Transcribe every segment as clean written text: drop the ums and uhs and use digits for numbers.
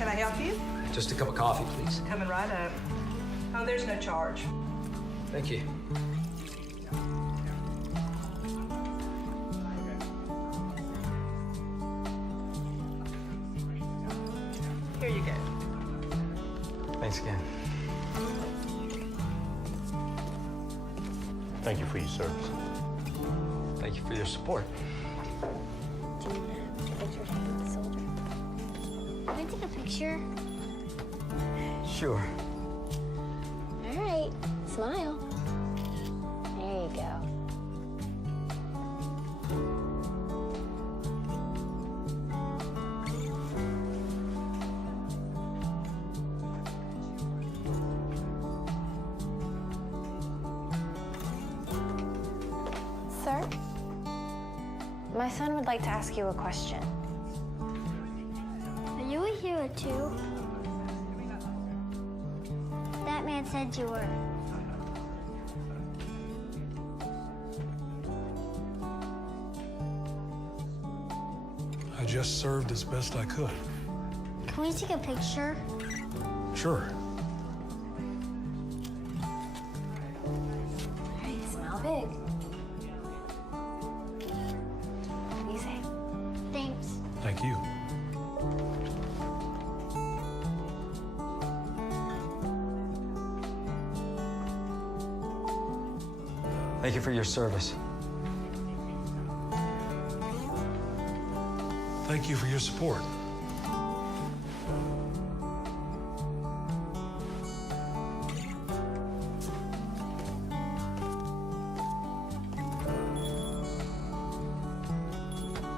Can I help you? Just a cup of coffee, please. Coming right up. Oh, there's no charge. Thank you. Here you go. Thanks again. Thank you for your service. Thank you for your support. Do you want to picture with the soldier? Can I take a picture? Sure. All right, smile. There you go. Sir, my son would like to ask you a question. Are you a hero too? That man said you were. I just served as best I could. Can we take a picture? Sure. All right, smile big. What do you say? Thanks. Thank you. Thank you for your service. Thank you for your support.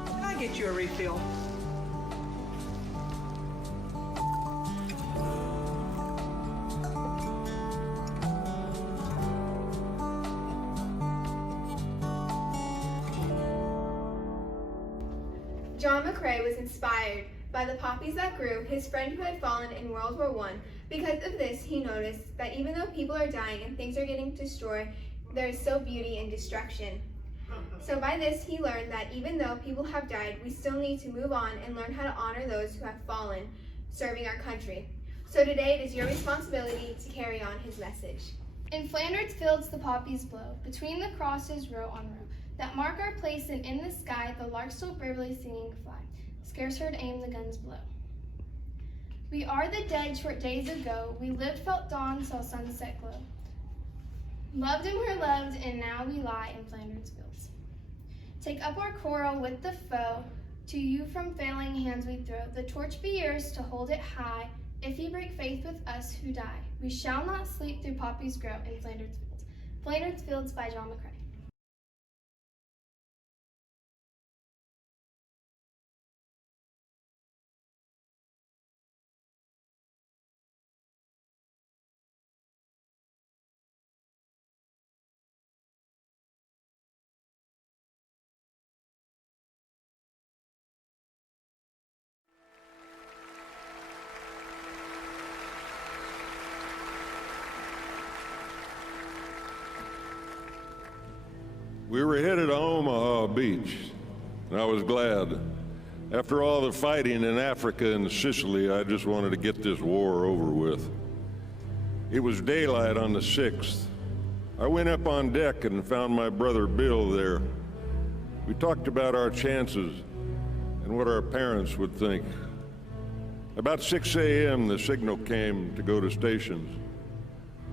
Can I get you a refill? John McCrae was inspired by the poppies that grew his friend who had fallen in World War I. Because of this, he noticed that even though people are dying and things are getting destroyed, there is still beauty in destruction. So by this, he learned that even though people have died, we still need to move on and learn how to honor those who have fallen, serving our country. So today, it is your responsibility to carry on his message. In Flanders fields the poppies blow, between the crosses row on row, that mark our place, and in the sky the larks still bravely singing fly, scarce heard aim the guns blow. We are the dead short days ago, we lived, felt dawn, saw sunset glow. Loved and were loved, and now we lie in Flanders fields. Take up our quarrel with the foe, to you from failing hands we throw. The torch be yours to hold it high, if ye break faith with us who die. We shall not sleep through poppies grow in Flanders fields. Flanders fields by John McCrae. We were headed to Omaha Beach, and I was glad. After all the fighting in Africa and Sicily, I just wanted to get this war over with. It was daylight on the 6th. I went up on deck and found my brother Bill there. We talked about our chances and what our parents would think. About 6 a.m., the signal came to go to stations.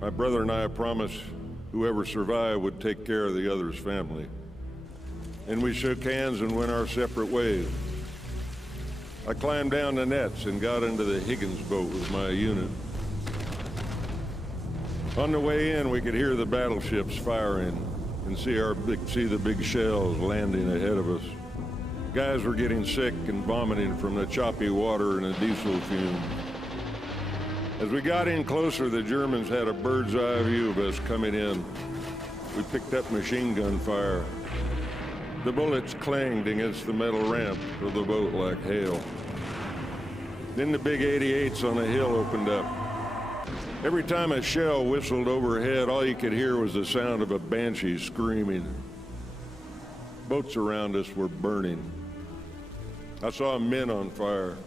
My brother and I promised whoever survived would take care of the other's family. And we shook hands and went our separate ways. I climbed down the nets and got into the Higgins boat with my unit. On the way in, we could hear the battleships firing and see the big shells landing ahead of us. Guys were getting sick and vomiting from the choppy water and the diesel fumes. As we got in closer, the Germans had a bird's eye view of us coming in. We picked up machine gun fire. The bullets clanged against the metal ramp of the boat like hail. Then the big 88s on the hill opened up. Every time a shell whistled overhead, all you could hear was the sound of a banshee screaming. Boats around us were burning. I saw men on fire.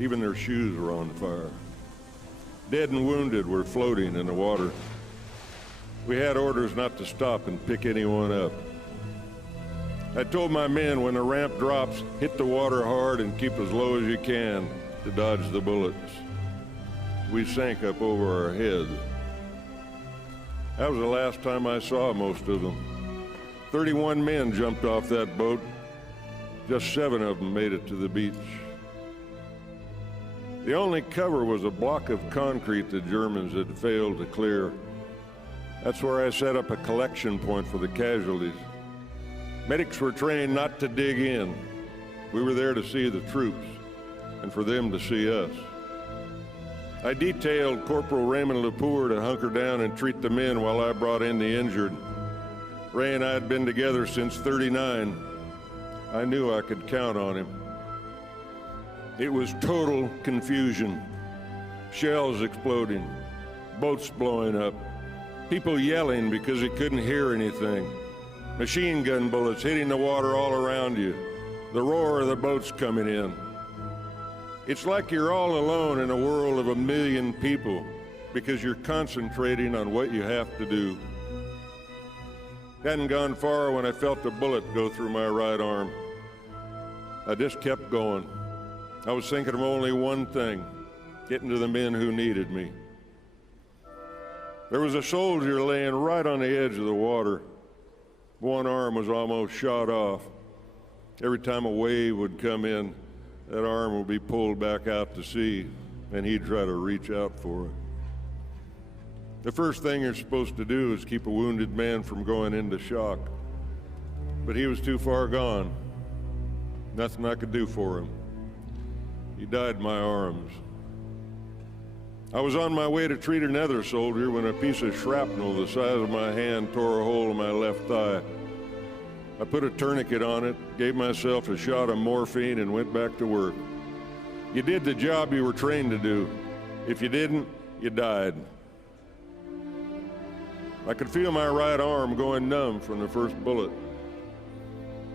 Even their shoes were on fire. Dead and wounded were floating in the water. We had orders not to stop and pick anyone up. I told my men, when the ramp drops, hit the water hard and keep as low as you can to dodge the bullets. We sank up over our heads. That was the last time I saw most of them. 31 men jumped off that boat. Just 7 of them made it to the beach. The only cover was a block of concrete the Germans had failed to clear. That's where I set up a collection point for the casualties. Medics were trained not to dig in. We were there to see the troops and for them to see us. I detailed Corporal Raymond Lepore to hunker down and treat the men while I brought in the injured. Ray and I had been together since '39. I knew I could count on him. It was total confusion. Shells exploding, boats blowing up, people yelling because they couldn't hear anything, machine gun bullets hitting the water all around you, the roar of the boats coming in. It's like you're all alone in a world of 1 million people because you're concentrating on what you have to do. Hadn't gone far when I felt a bullet go through my right arm. I just kept going. I was thinking of only one thing, getting to the men who needed me. There was a soldier laying right on the edge of the water. One arm was almost shot off. Every time a wave would come in, that arm would be pulled back out to sea, and he'd try to reach out for it. The first thing you're supposed to do is keep a wounded man from going into shock. But he was too far gone. Nothing I could do for him. He died in my arms. I was on my way to treat another soldier when a piece of shrapnel the size of my hand tore a hole in my left thigh. I put a tourniquet on it, gave myself a shot of morphine, and went back to work. You did the job you were trained to do. If you didn't, you died. I could feel my right arm going numb from the first bullet.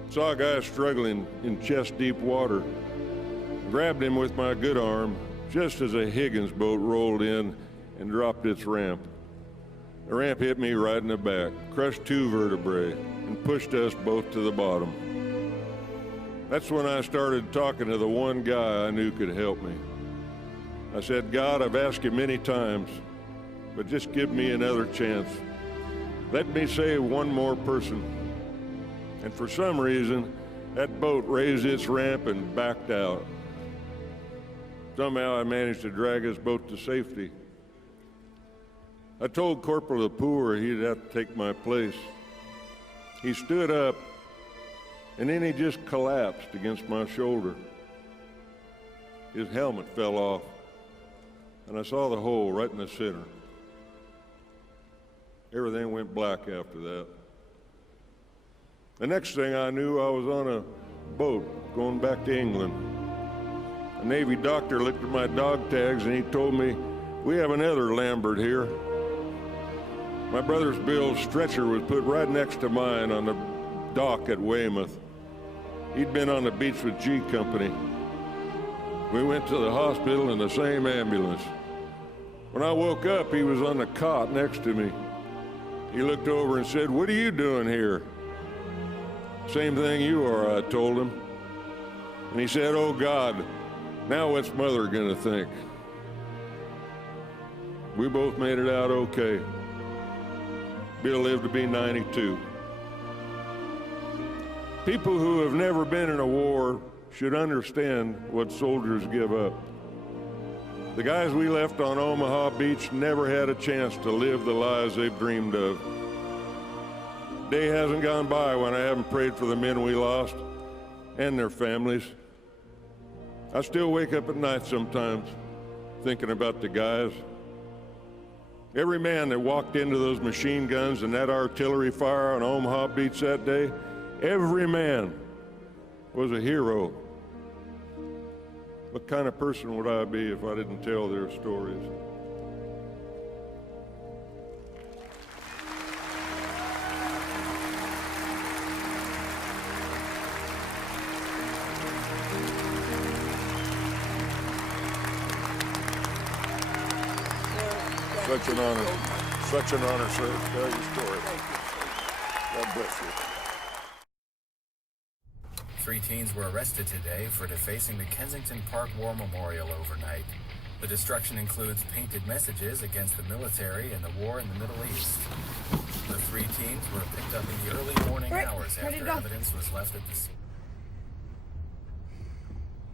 Saw a guy struggling in chest-deep water. Grabbed him with my good arm just as a Higgins boat rolled in and dropped its ramp. The ramp hit me right in the back, crushed 2 vertebrae, and pushed us both to the bottom. That's when I started talking to the one guy I knew could help me. I said, God, I've asked you many times, but just give me another chance. Let me save one more person. And for some reason, that boat raised its ramp and backed out. Somehow I managed to drag his boat to safety. I told Corporal Lepore he'd have to take my place. He stood up, and then he just collapsed against my shoulder. His helmet fell off, and I saw the hole right in the center. Everything went black after that. The next thing I knew, I was on a boat going back to England. A Navy doctor looked at my dog tags and he told me, we have another Lambert here. My brother's Bill's stretcher was put right next to mine on the dock at Weymouth. He'd been on the beach with G Company. We went to the hospital in the same ambulance. When I woke up, he was on the cot next to me. He looked over and said, what are you doing here? Same thing you are, I told him. And he said, oh God, now what's Mother gonna think? We both made it out okay. Bill lived to be 92. People who have never been in a war should understand what soldiers give up. The guys we left on Omaha Beach never had a chance to live the lives they've dreamed of. Day hasn't gone by when I haven't prayed for the men we lost and their families. I still wake up at night sometimes thinking about the guys. Every man that walked into those machine guns and that artillery fire on Omaha Beach that day, every man was a hero. What kind of person would I be if I didn't tell their stories? Such an honor. Such an honor, sir, to tell your story. God bless you. 3 teens were arrested today for defacing the Kensington Park War Memorial overnight. The destruction includes painted messages against the military and the war in the Middle East. The 3 teens were picked up in the early morning hours after evidence was left at the scene.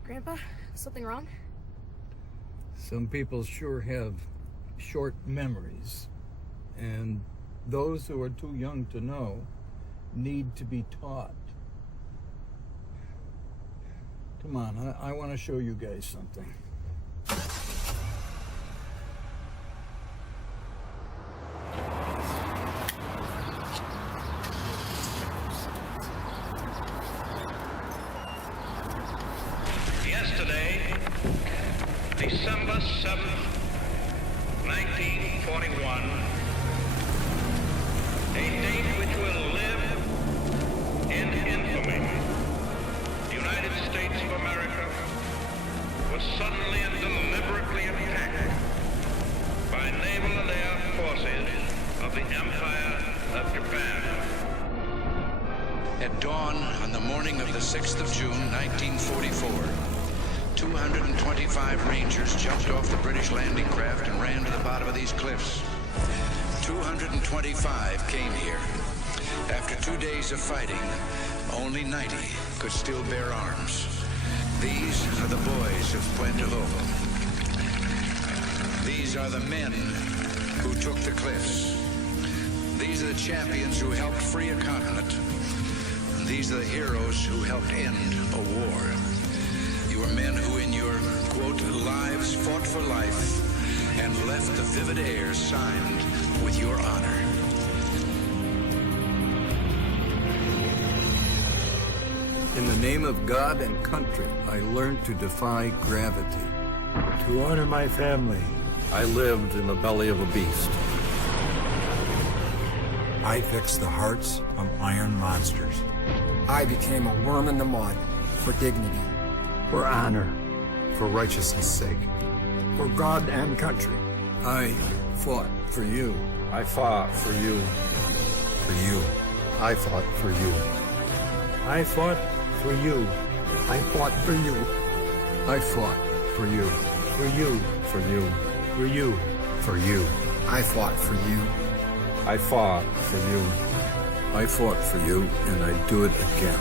Grandpa, something wrong? Some people sure have short memories, and those who are too young to know need to be taught. Come on, I want to show you guys something. Yesterday, December 7th, 1941, a date which will live in infamy. The United States of America was suddenly and deliberately attacked by naval and air forces of the Empire of Japan. At dawn on the morning of the 6th of June, 1944, 225 Rangers jumped off the British landing craft and ran to the bottom of these cliffs. 225 came here. After 2 days of fighting, only 90 could still bear arms. These are the boys of Puente Hope. These are the men who took the cliffs. These are the champions who helped free a continent. And these are the heroes who helped end a war. You are men who in your, quote, lives fought for life and left the vivid air signed with your honor. In the name of God and country, I learned to defy gravity. To honor my family, I lived in the belly of a beast. I fixed the hearts of iron monsters. I became a worm in the mud for dignity. For honor. For righteousness' sake. For God and country. I fought for you. I fought for you. For you. I fought for you. I fought for you. I fought for you. I fought for you. For you. For you. For you. For you. I fought for you. I fought for you. I fought for you, and I'd do it again.